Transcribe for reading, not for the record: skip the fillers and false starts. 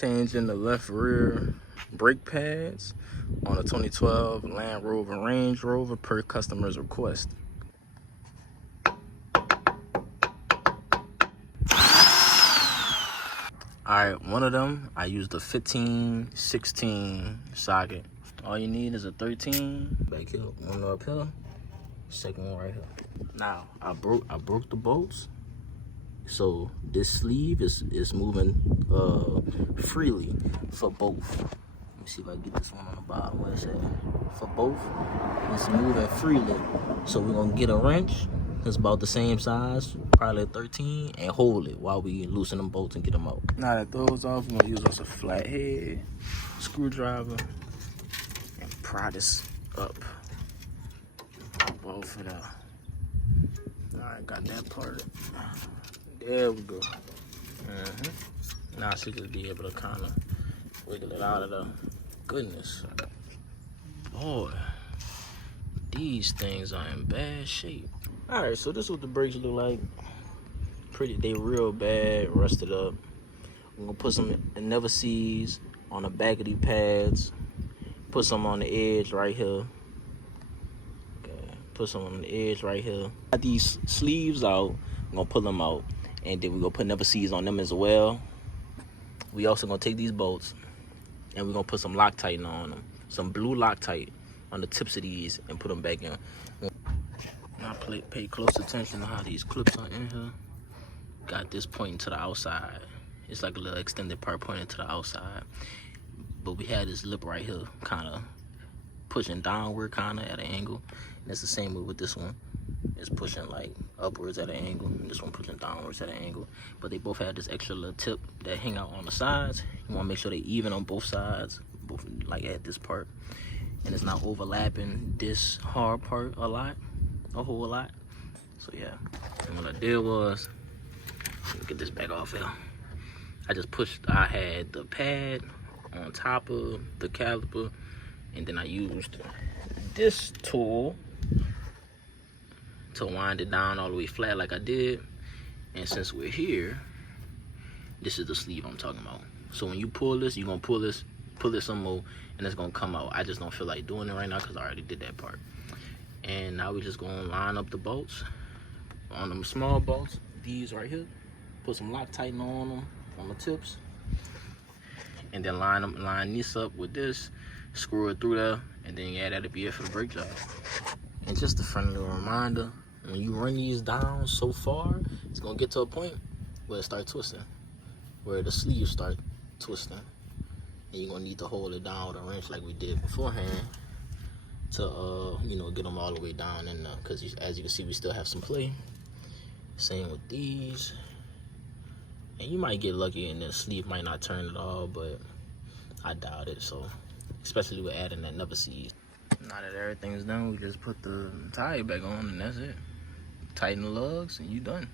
Changing the left rear brake pads on a 2012 Land Rover Range Rover per customer's request. Alright, one of them, I used a 15-16 socket. All you need is a 13. Back here, one up here, second one right here. Now, I broke the bolts. So this sleeve is moving freely for both. Let me see if I can get this one on the bottom. Where it's at? For both, it's moving freely. So we're gonna get a wrench that's about the same size, probably a 13, and hold it while we loosen them bolts and get them out. Now that those off, we're gonna use us a flathead screwdriver and pry this up. Both of them. All right, got that part. There we go. Now she could be able to kind of wiggle it out of the goodness. Boy, these things are in bad shape. All right, so this is what the brakes look like. They real bad, rusted up. I'm gonna put some never sees on the back of these pads. Put some on the edge right here. Okay, put some on the edge right here. Got these sleeves out. I'm gonna pull them out. And then we're gonna put never sees on them as well. We also gonna take these bolts and we're gonna put some Loctite on them. Some blue Loctite on the tips of these and put them back in. Now pay close attention to how these clips are in here. Got this pointing to the outside. It's like a little extended part pointing to the outside. But we had this lip right here kind of pushing downward kind of at an angle. And it's the same way with this one. It's pushing like upwards at an angle, and this one pushing downwards at an angle. But they both have this extra little tip that hang out on the sides. You want to make sure they even on both sides, both like at this part, and it's not overlapping this hard part a whole lot. So yeah, and what I did was, let me get this back off here. I had the pad on top of the caliper, and then I used this tool to wind it down all the way flat like I did. And since we're here, this is the sleeve I'm talking about. So when you pull this, you're gonna pull this some more, and it's gonna come out. I just don't feel like doing it right now because I already did that part. And now we're just gonna line up the bolts on them small bolts, these right here. Put some Loctite on them on the tips, and then line this up with this, screw it through there, and then yeah, that'll be it for the brake job. And just a friendly reminder, when you run these down so far, it's gonna get to a point where it starts twisting, where the sleeves start twisting, and you're gonna need to hold it down with a wrench like we did beforehand to get them all the way down in there. Because as you can see, we still have some play. Same with these, and you might get lucky and the sleeve might not turn at all, but I doubt it. So especially with adding that never sees. Now that everything's done, we just put the tire back on and that's it. Tighten the lugs and you done.